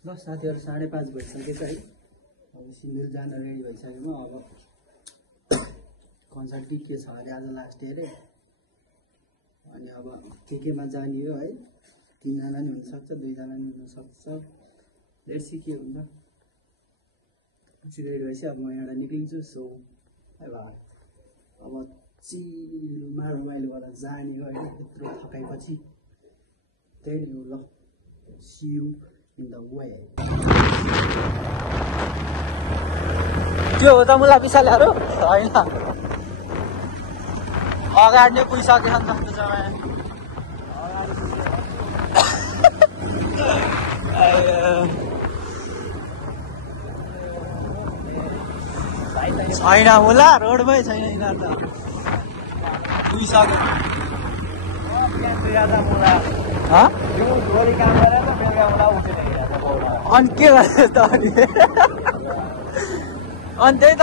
ल साथीहरु 5:30 भइसकेछ है। अब सिन्धुली जान रेडी भइसक्यौँ। अब कन्सर्ट के छ अरे आज लास्ट डे रे। अनि अब केमा जाने हो है। 3 जना नि हुन सक्छ, 2 जना नि हुन सक्छ। लेट्स सी के हुन्छ। सिधै गएपछि अब म यहाँबाट निक्लिन्छु। सो अब चिलमा रमाइलो गरेर जाने हो हैन। यत्रो थकाइपछि त्यही नै हो। ल see you in the way. के हो त मुला पिसालेहरु हैन, अगाडि नै पुगिसकेछ नि त समय। छैन मुला, रोडमै छैन यिनीहरू त पुगिसक्यो। अनि के गर्छ त अनि त्यही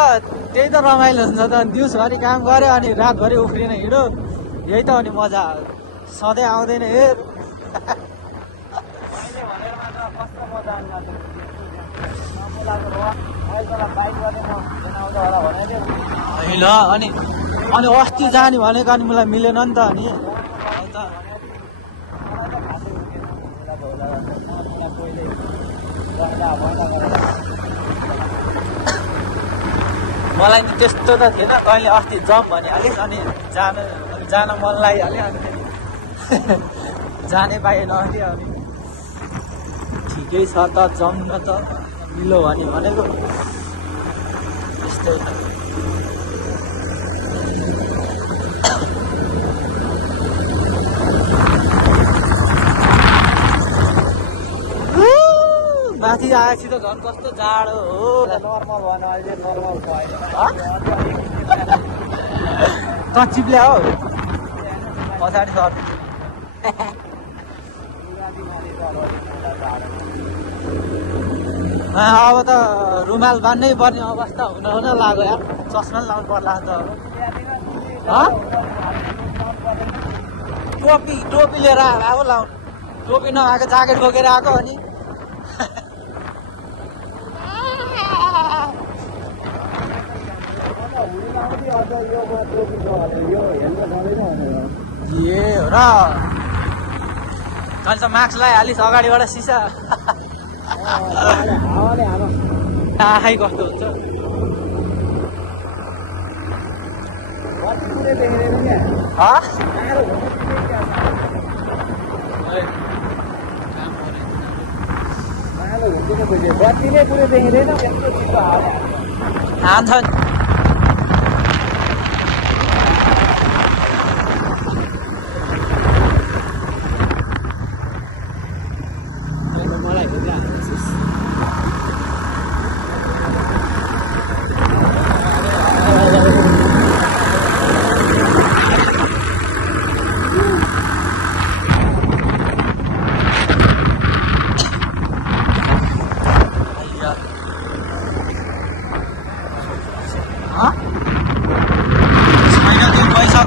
त रमाइलो हुन्छ त। दिउँसभरि काम गऱ्यो अनि रातभरि उफ्रिन हिँड्यो, यही त हो नि मजा। सधैँ आउँदैन हेर। होइन अनि अस्ति जाने भनेको अनि मलाई मिलेन नि त। अनि मलाई नि त्यस्तो त थिएन। कहिले अस्ति जाउँ भनिहालिस् अनि जान मन लागिहाल्यो। अनि जानै पाएन। अनि ठिकै छ त, जाउँ न त मिलो भनेको त्यस्तै त। माथि आएपछि त झन् कस्तो जाडो हो। नर्मल भएन अहिले, नर्मल भएन त चिप्ल्या हो पछाडि सर। अब त रुमाल बान्नै पर्ने अवस्था हुन लाग्यो यार। चस्मा लाउनु पर्ला त। टोपी लिएर अब लाउनु। टोपी नआएको ज्याकेट बोकेर आएको। अनि ए हो र कहिले त मास्क लगाइहालिस् अगाडिबाट सिसा। आँखै कस्तो हुन्छ। बत्ती नै पुरै देखिँदैन। हान्छ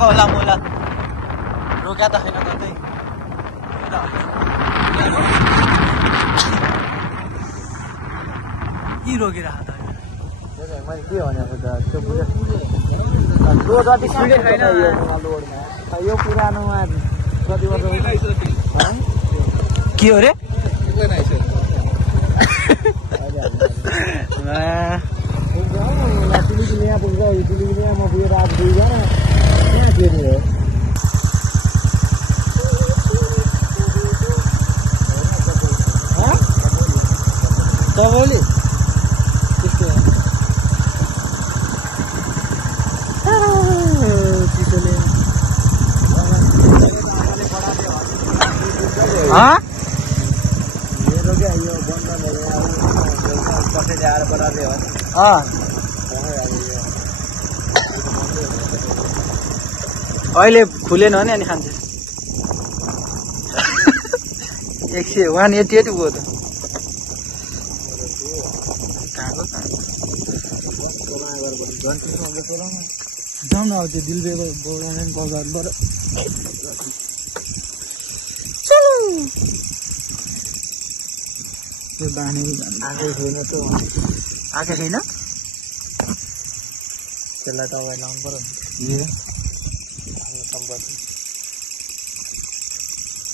होला मुला रोक्या त छैन कतै। के रोकिरहेको त मैले के भनेको त त्यो जति स्पिडै छैन यो पुरानोमा कति वर्ष के हो रे। यहाँ पुग्छ म पुगेर रात 2 जना तपाईँले अहिले खुलेन भने अनि खान्छ। 188 भयो त। जाउँ न अब त्यो दिलबे बजारबाट। चलो यो बानी आएको छैन त आएको छैन त्यसलाई दबाई लाउनु पर्यो सम्पत्ति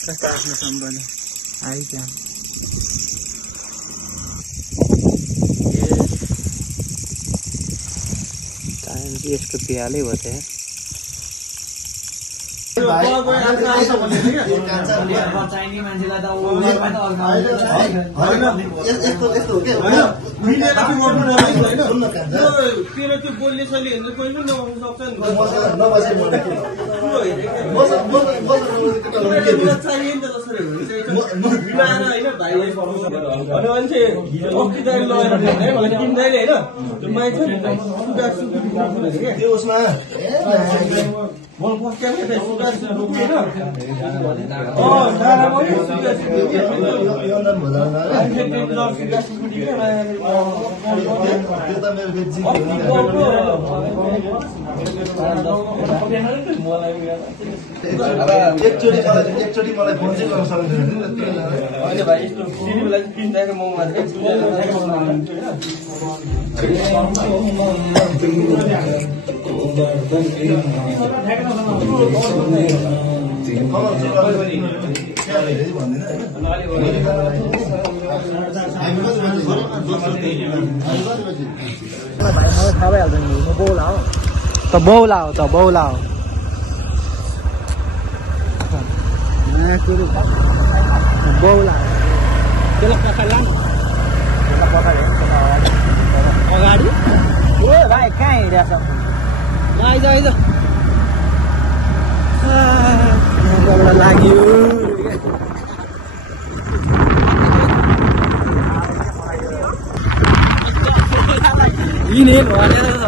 कस्तो आफ्नो सम्पत्ति आइ त्यहाँ टाइम चाहिँ यसको बिहालै भयो त्यहाँ चाहिने मान्छेलाई त त्यो बोल्ने शैली हेर्नु कोही पनि नआउनु सक्छ नि चाहियो नि त जसरी मान्छे अक्सिजन लगेर किन्दैले होइन मान्छे त्यो उसमा एकचोटि मलाई फोन चाहिँ गर्न सक्दैन भाइ यस्तो तिमीलाई किन्दैन ममा बौला हो त बौला हो बौला त्यसलाई पखाल्ला अगाडि ए भाइ कहाँ हिँडेछ आइज आइज लाग्यो यिनी भनेर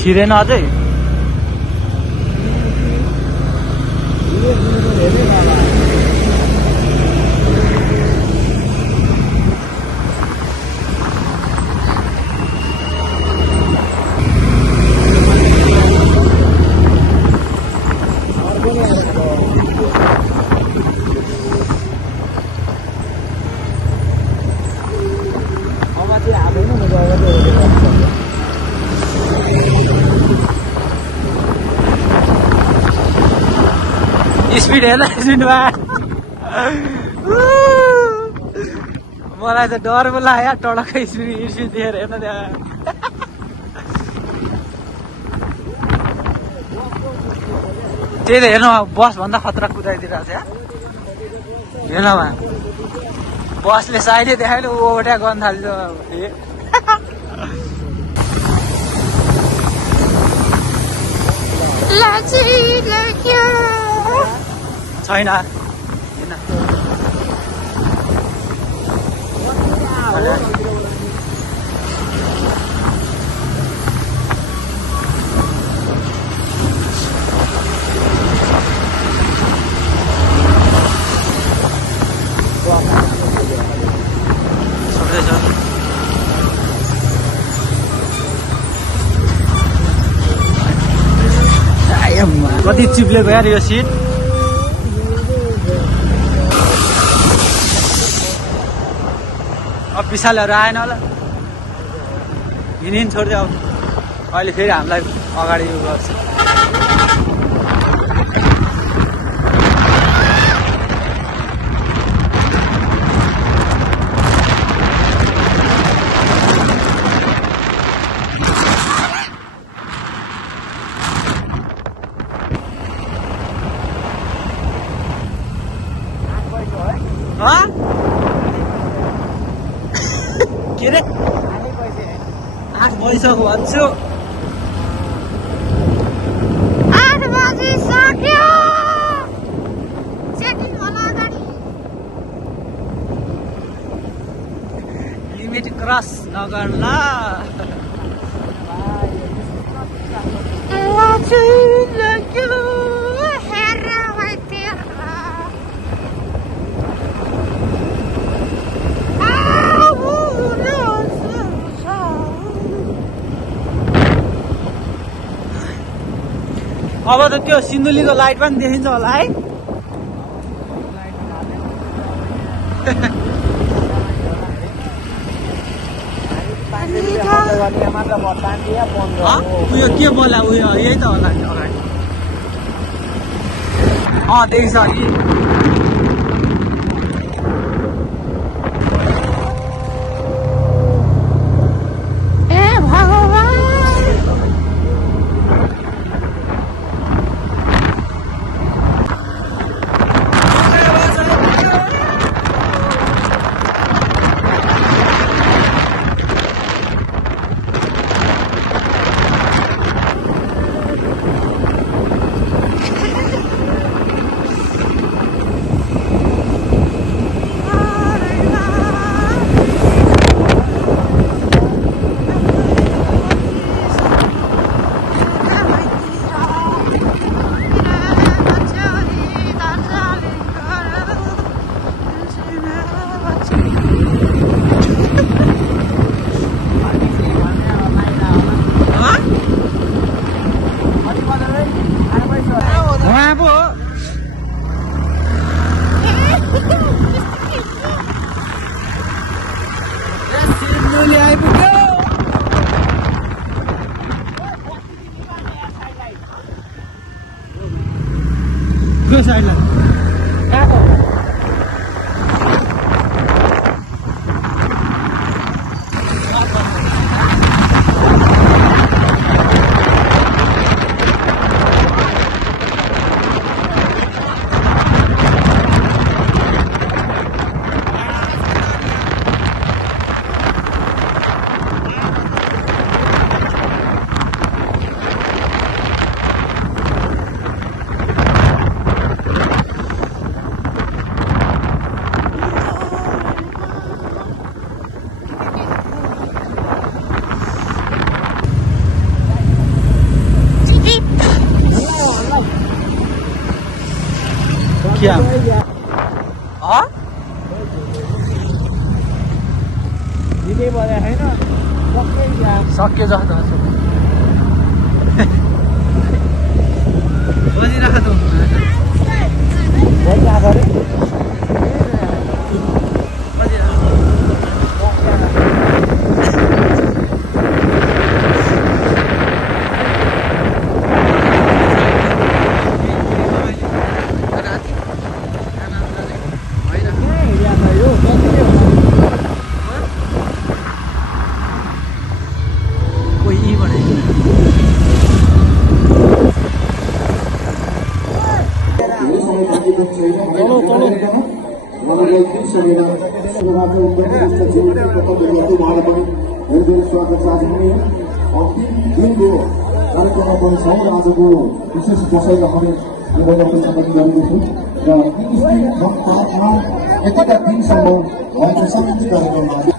छिरेन अझै स्पिड हेर्न स्पिडमा मलाई त डर पो लाग्यो टडक्क स्पिड दिएर हेर्न त्यहाँ त्यही त हेर्नु बस भन्दा खतरा कुदाइदिरहेको छ हेर्नमा बसले साइडले देखायो नि ओभरट्याक गर्न थाल्छ छैन कति चिप्लेको यार यो सिट अब विशालहरू आएन होला हिँडिन् छोड्दै आउँछ अहिले फेरि हामीलाई अगाडि यो गर्छ के रे 8 भइसक्यो भन्छु 8 बजिसक्यो चेकिङ होला अगाडि एक्जिट क्रस नगर्ला अब त त्यो सिन्धुलीको लाइट पनि देखिन्छ होला है उयो के बोला उयो यही त होला नि अगाडि देखिसक्यो Good side lang. क्या हाँ सक्यो जस्तो बजिरहेको आजको विशेष दशैंमा हामी सम्बोधन गर्दैछौँ र यतिका दिनसम्म उहाँको शान्ति कार्यक्रममा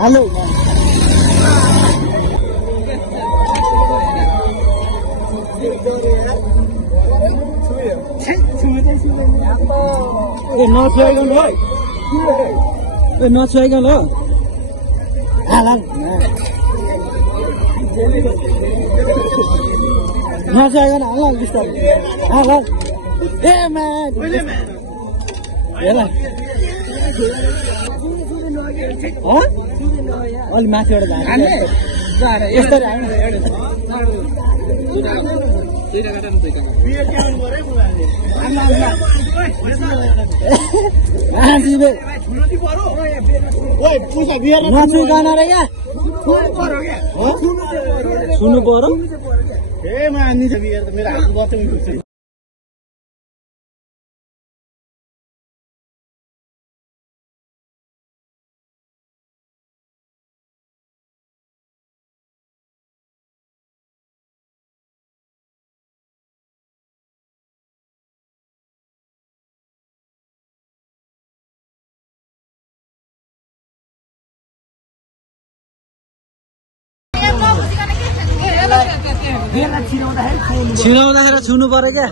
हेलो नछुवाइकन हो नछुवाइकन हो नछुवाइकन हाल बिस्तारै हाल ए अलि माथिबाट यस्तरी सुन्नु पर्यो मेरो हात बच्चा छिराउँदाखेरि छुनु पर्यो क्या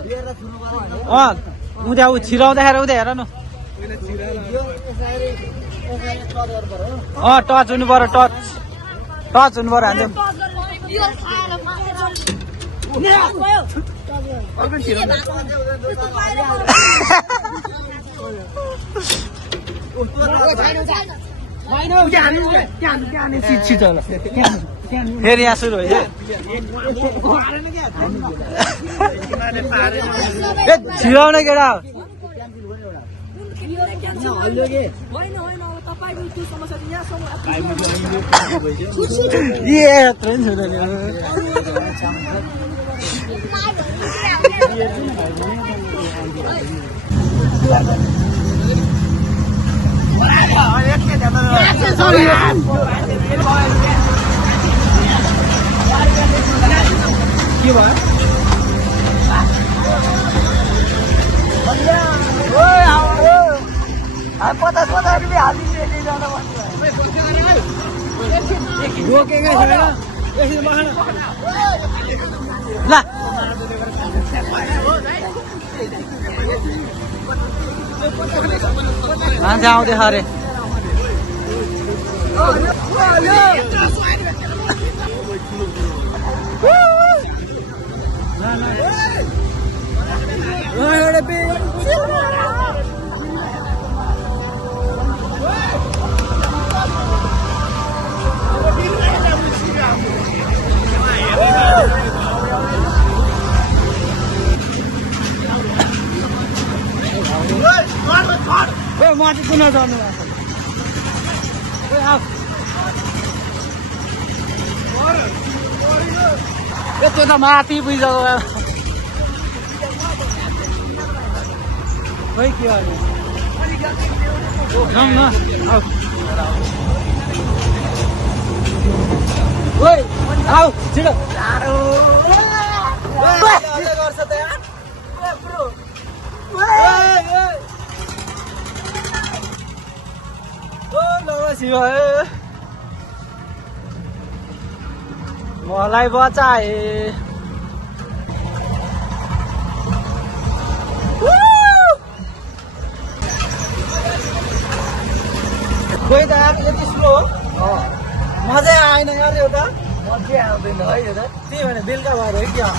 उता छिराउँदाखेरि उता हेर न टच हुनु पर्यो टच हुनु पर्यो हान्छ फेरि यहाँ सुरु भयो छिराउने केटा के भयो ₹50 रुपियाँ हालिदिए ल मान्छे आउँदैछ अरे माथि किन जानु त्यो त माथि बुझ्छ खै के जाउँ न आऊ छिटो गर्छ त मलाई बचाए खोइ त यति स्लो मजै आएन यार एउटा मजै आउँदैन है यो त त्यही भने बेलुका भएर है क्या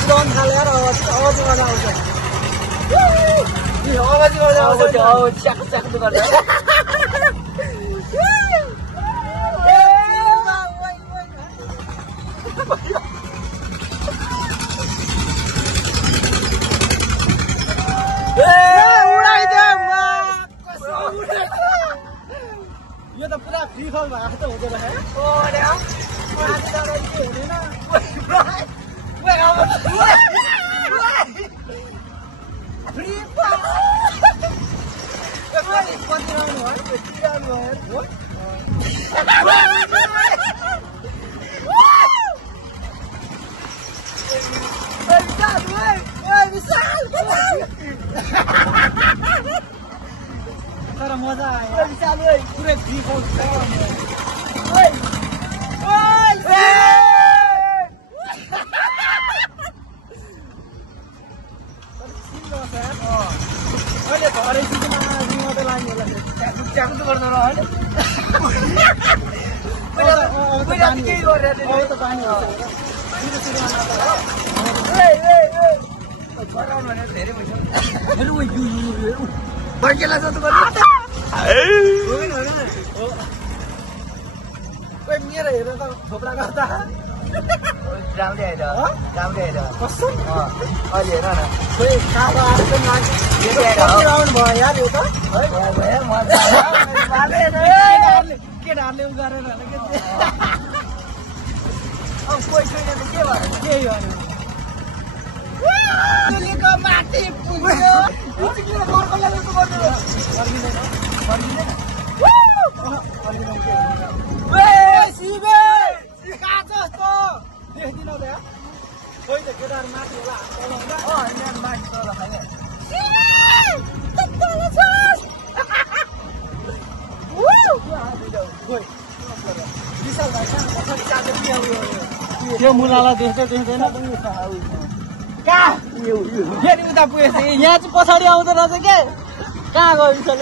उडाउन थाल्यो यार आवाज गर्दा आउँछ आवाज गर्दा आउँछ च्याक च्याक गर्दा यो त पुरा फ्री फल भएको त हुँदैन तर मजा आयो पुरै फ्री फल अहिले घरै मात्रै लाग्ने होला च्याक त गर्दैन मेरो हेरेर त थोप्रा गर्दा राम्रै आएर राम्रै आएर कसम अहिले हेर न खोइ कालो आएको आउनु भयो यार यो त केटाहरूले उ गरेर अब कोही छैन त के भयो केही होइन माथि पुग्यो खोइ त केटाहरू माथि होला माथि तल खाने त्यो मुलालाई देख्दै देख्दैन कहाँ फेरि उता पुगेछ यहाँ चाहिँ पछाडि आउँदो रहेछ के कहाँ गयो विशाल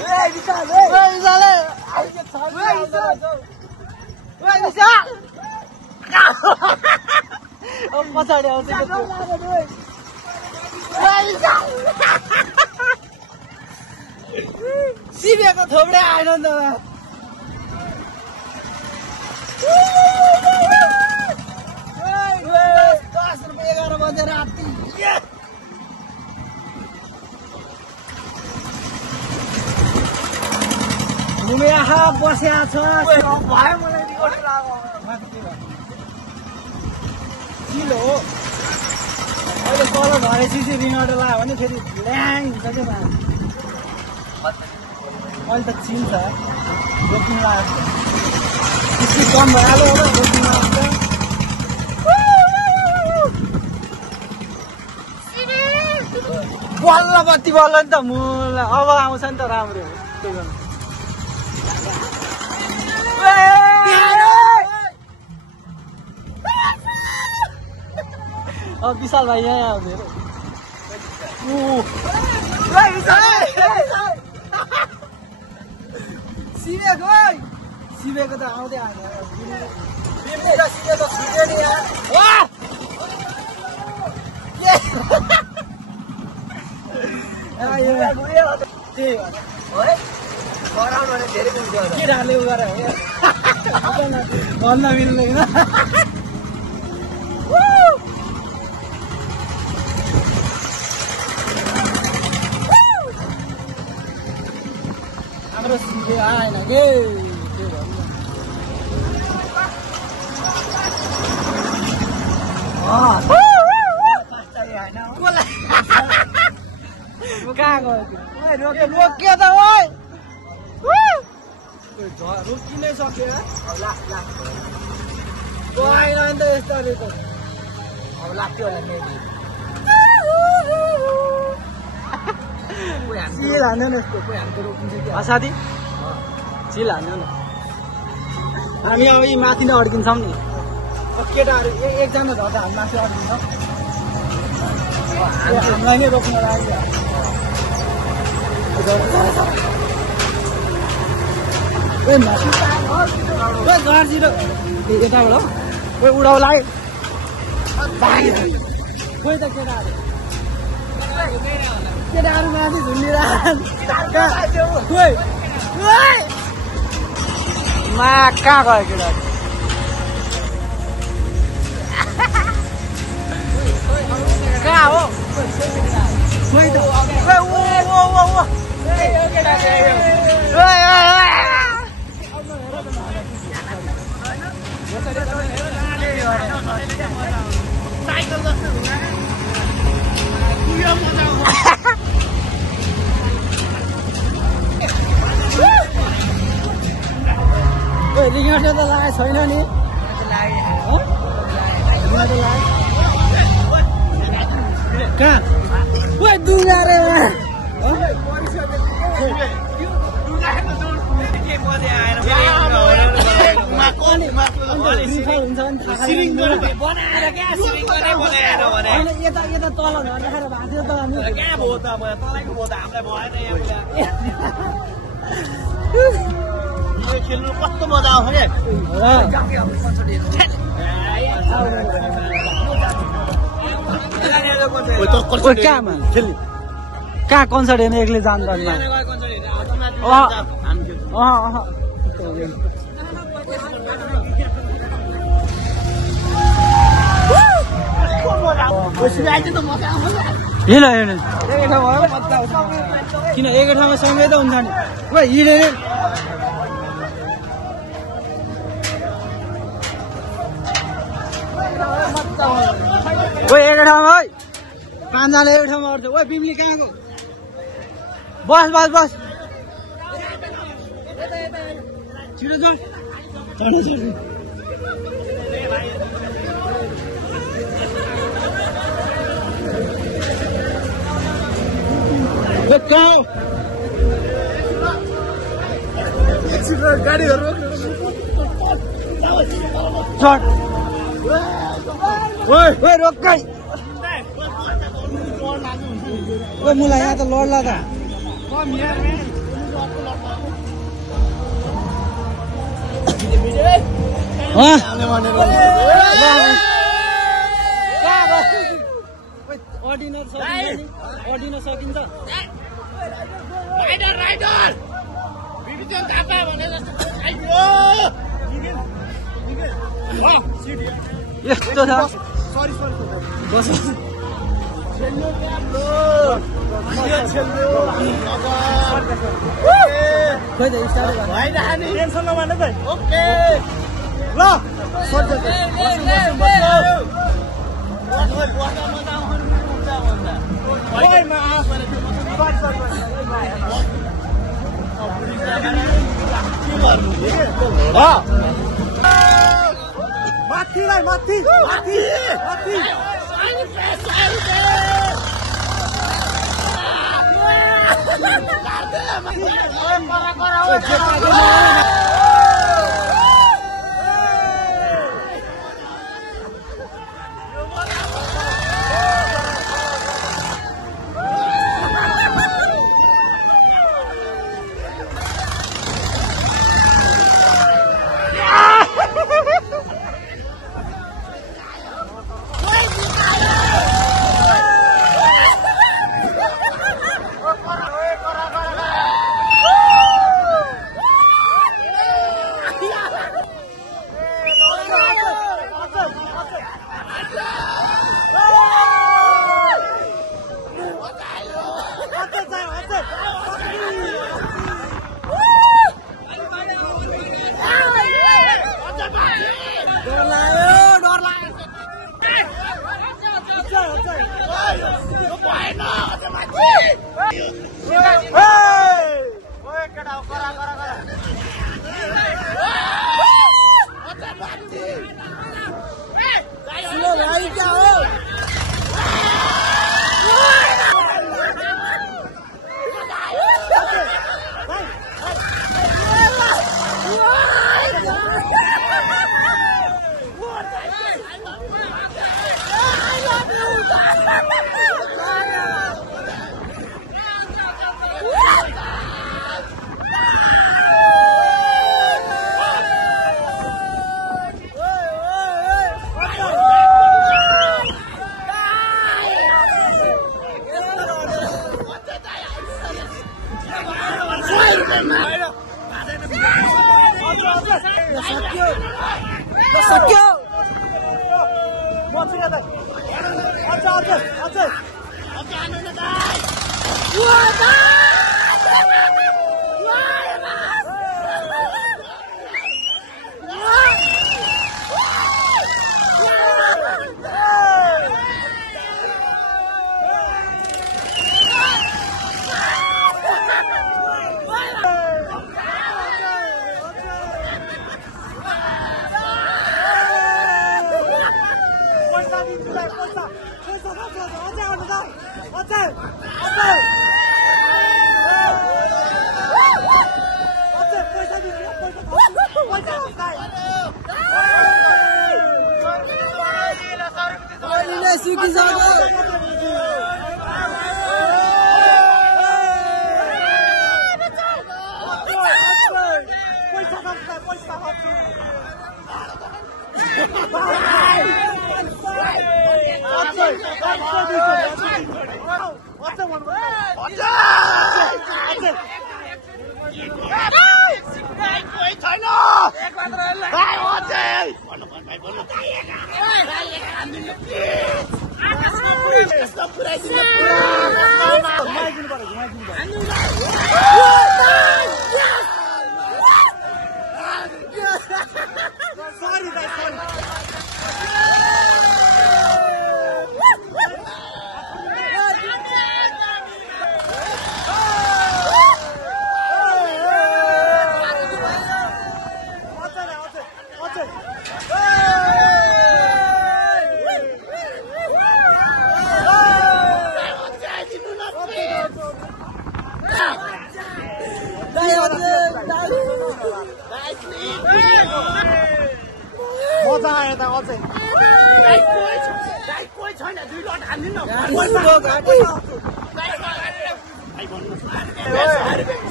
अब पछाडि आउँछ सिबेको थोप्रै आएन नि त 10 रुपियाँ 11 बजे राति घुमे आहा बस्या छ भयो मलाई रिकर्ड लाग्यो चिलो हो अहिले तल झरेपछि चाहिँ रिङाउट लगायो भने फेरि ल्याङ हुन्छ क्या अहिले त चिन्छ रोकिङ लाग्छ त्यति कम भइहाल्यो होला रोकिङ लाग्छ बल्ल बत्ती बल्ल नि त मुल अब आउँछ नि त राम्रो त्यही गर्नु अब विशाल भाइ यहाँ आउँदै सिबेको त आउँदै आयो केटाहरूले उ गरेर भन्न मिल्दैन हाम्रो सिबे आएन के कहाँ गयो रोक्यो त रोकिनै सक्यो गएन अन्त यस्तो अब लाग्थ्यो होला मेबी चिल हान्यो न यस्तो कोही हाम्रो रोकिन्छ कि साथी चिल हान्यो न हामी अब यी माथि नै अड्किन्छौँ नि केटाहरू एकजना झर्दा हामी माथि अड्किन्छौँ हामीलाई नै रोक्न लाग्यो घरतिर यताबाट कोही उडाउला खोइ त केटाहरू माथि झुन्डिरहेको मा कहाँ गयो केटाहरू कहाँ हो खोइ त रिङ्गटे त लगाएको छैन नि कहाँ दुगा रे यता तल झर्दाखेरि भएको थियो त खेल्नु कस्तो मजा आउँछ कहाँमा खेल्ने कहाँ कन्सर्ट हेर्ने एक्लै जान्दैन हिँड हिँड किन एकै ठाउँमा सँगै त हुन्छ नि हिँडे एकै ठाउँमा है पाँचजना एकै ठाउँमा गर्छ बिम्ली कहाँ गयो बस बस बस छिटो चल गाडीहरू रोक्कै मलाई यहाँ त लड्ला त अडिन सकिन्छ यस्तो छ माथि माथि माथि Sorry, guys, sorry. मजा आयो त अझै कोही छैन 2 लट हान्दिन न 100 रुपैयाँ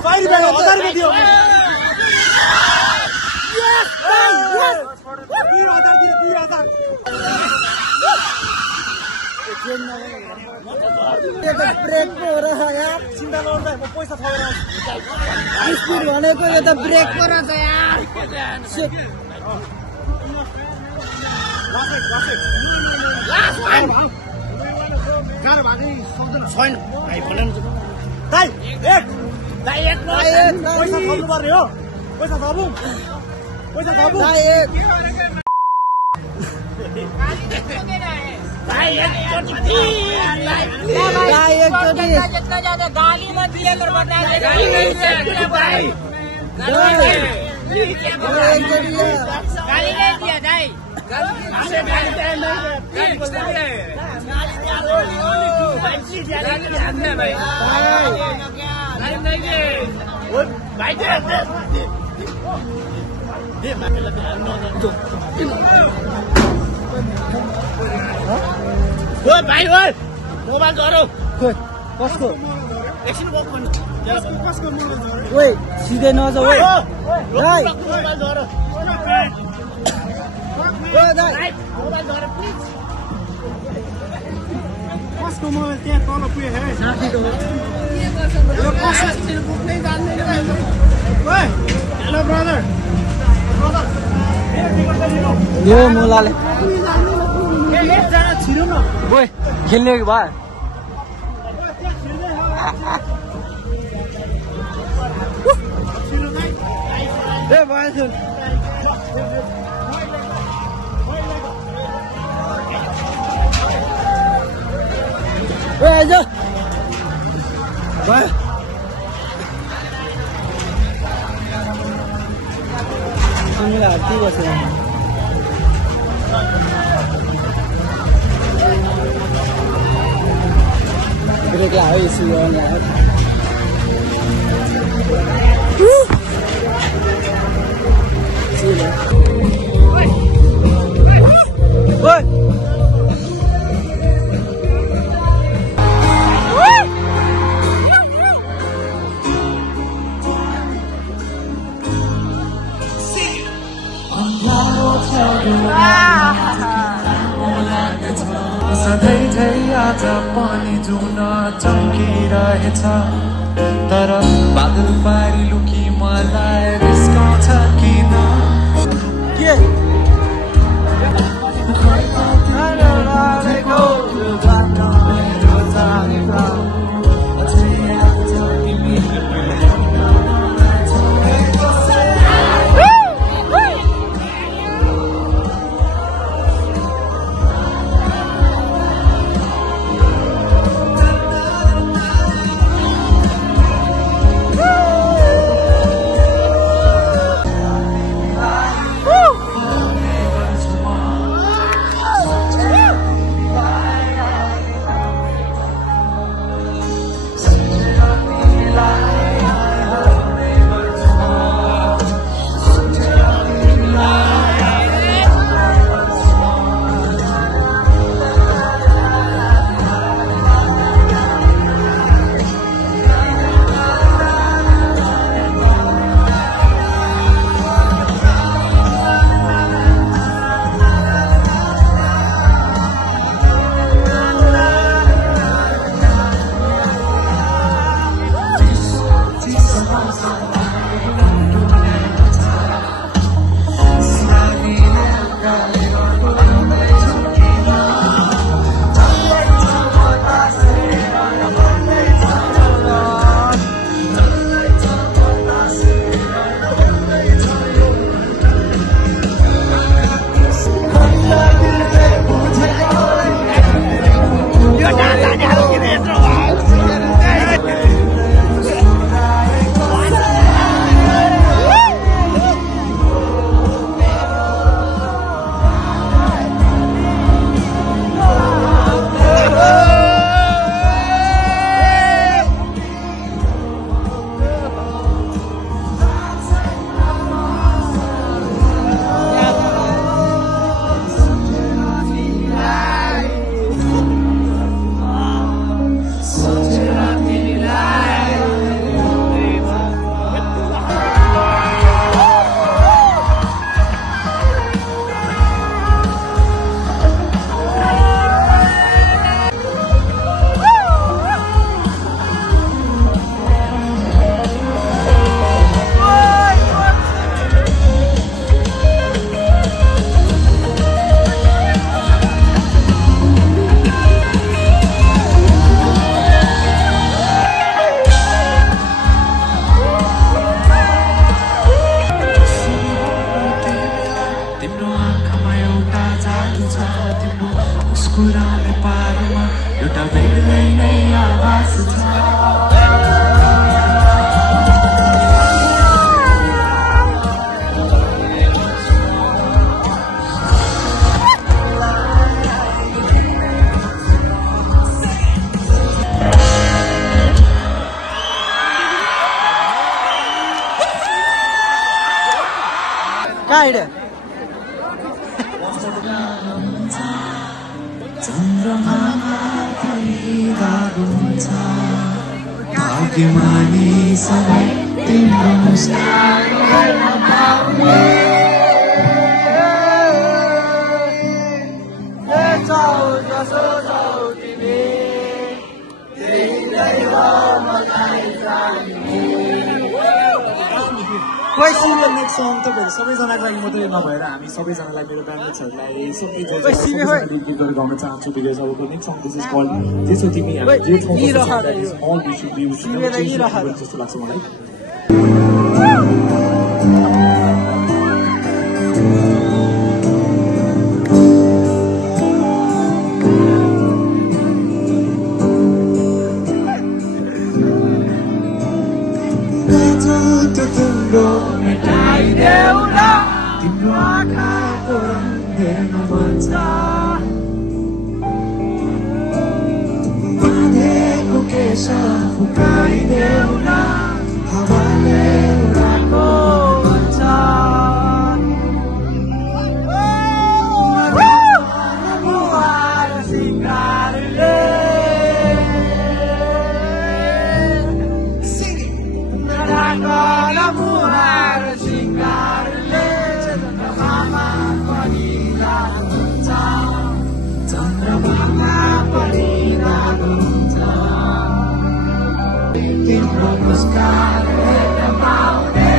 1000 रुपैयाँ दियो 2000 ब्रेक पो हो रहेछ यार चिन्ता नगर्नु म पैसा थपेर आउँछु स्पिड भनेको यो त ब्रेक पो रहेछ यार शिट गाह्रो भाइ सक्दैन छैन भाइ बोलेन दाइ एक पैसा थप्नु पर्ने हो पैसा थपौँ दाइ एक जितना ज्यादा गाली मत दिया कर गाली नहीं दिया दाई भाइ मोबाइल गरौ कसको एकछिन कसको ओइ सिधै नजाऊ ओइ दाइ मोबाइल गरौ ओइ दाइ मोबाइल गरौ प्लिज कसको मोबाइल त्यहाँ तल पुगे हे साथीको हो यो कसको बोक्नै जान्दैन ओइ हेलो ब्रदर यो मुलाले एकजना छिरो न ओइ खेल्ने भयो ए भएछ ए आइज भयो तिमीलाई के गर्छ ब्रेक लाग्यो यसो सधैँ आज पनि जुन चम्किरहेछ तर बादल पारी लुकी मलाई रिस्काउँछ किन के कहाँ हिँड्यो नेक्स्ट सङ तपाईँहरू सबैजनाको लागि मात्रै नभएर हामी सबैजनालाई मेरो ब्यान्डमेट्सहरूलाई सबै गरेर गाउन चाहन्छु बिकज अब next song this is called त्यसो तिमी हामी जे जस्तो लाग्छ मलाई तिम्रो आँखाको हेर्नु मन छ बाँधेको केश फुकाइदेऊ न हावाले उडाएको भन्छ मुहार सिङ्गारले नरागल मुहार सिङ्गारले चन्द्रमामा पनि राम्रो हुन्छ तिम्रो मुस्कान हेर्न पाउने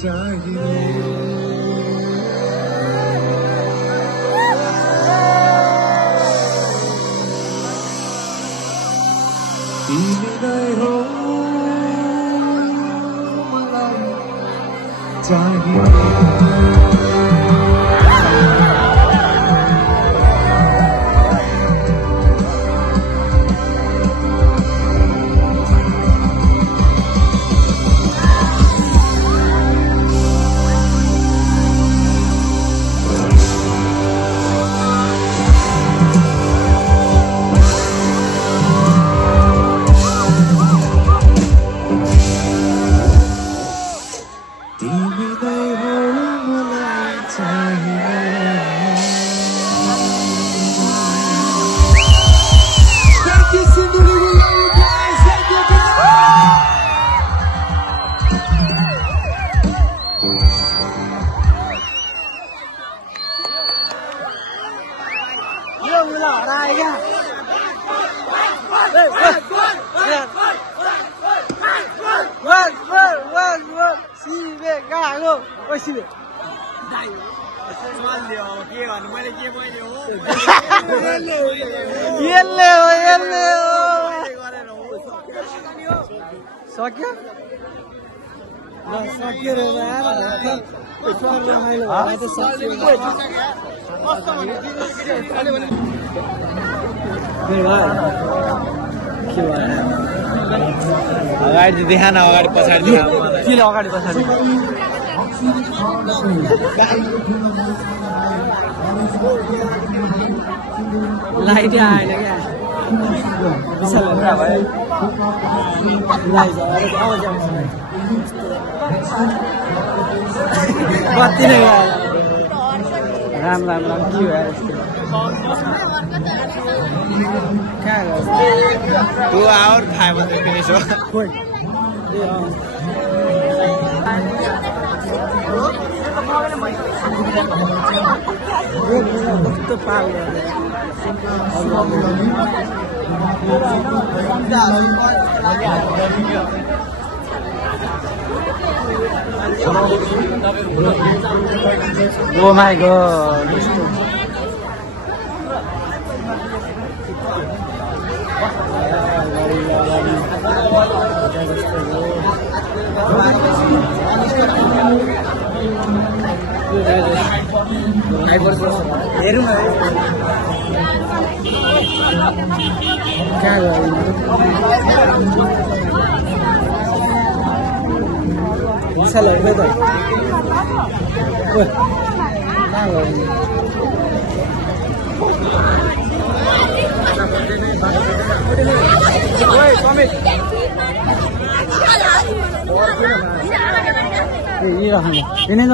चाहिए सक्यो सक्यो रे अगाडि देखा न अगाडि पछाडि किन अगाडि पछाडि लाइट आएन क्या बत्ती नै राम राम राम के हो कहाँ गयो 2 hour 500 finish हो Oh my god. हेरौँ न कहाँ गयो विशाल हेर्दै त कहाँ गयो ओइ समित ये राख्नु हेर्ने न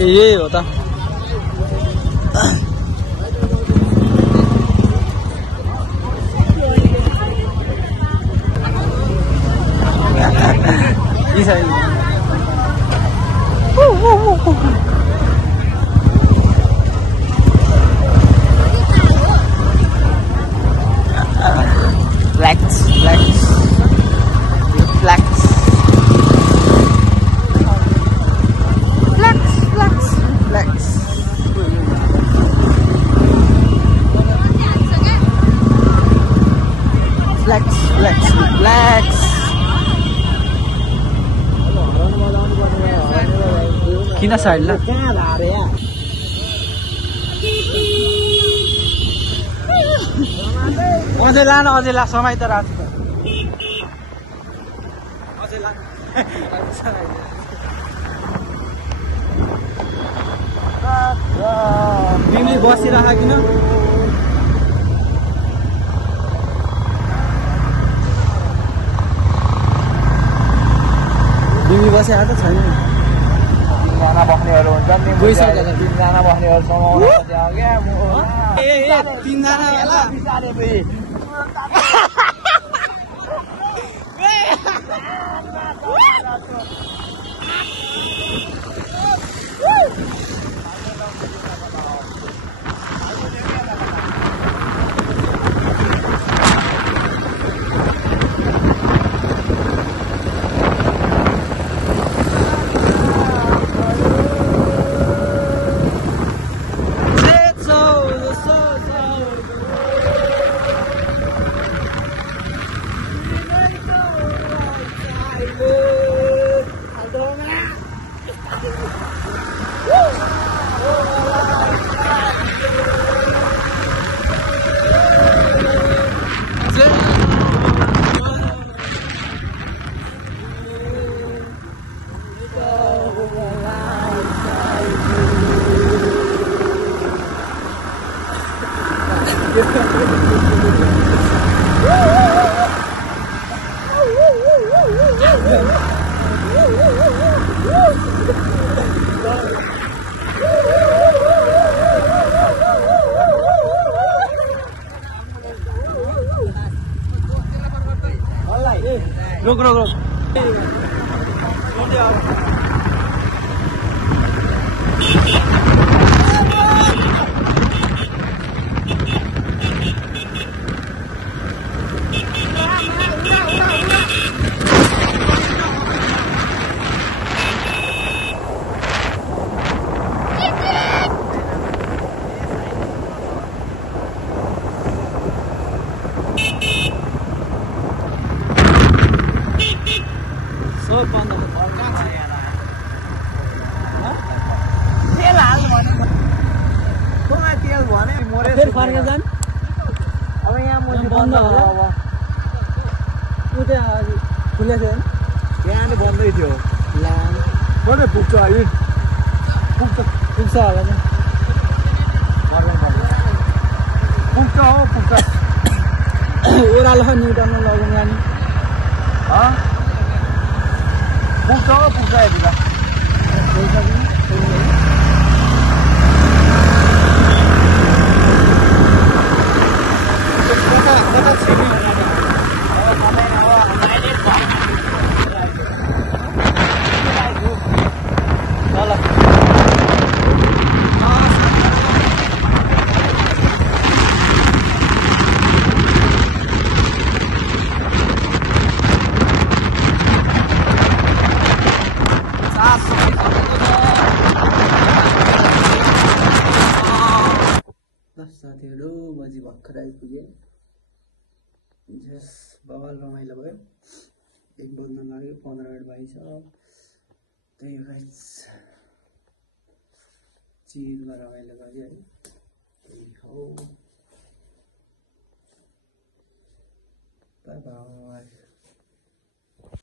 यही हो त किन साइड ला अझै ला समय त रात अझै ला तिमी बसिरह किन तिमी बसिरहेको त छैन तीनजना बस्नेहरू हुन्छन् नि गइसक्यो त तीनजना बस्नेहरूसँग तीनजना होला रुक रुक रुक सब बन्द तेल हाल्नु भने तेल भने मरे फेरि फर्केर जाने अब यहाँ मैले बन्द होला अब उ त्यहाँ खुलेको छैन यहाँ बन्दै थियो ला कतै पुग्छ अहिले पुग्छ होला नि पुग्छ हो पुग्छ ओह्रालो न्युटनमा लगौँ जाने पुग्छ हो पुग्छ यति त साथीहरू मजी भर्खर आइपुगे जस बवाल रमाइलो भयो एक बज्न लाग्यो 15 मिनट भइछ त्यही गाइस चिलमा रमाइलो गऱ्यो है त्यही हो बाइ बाइ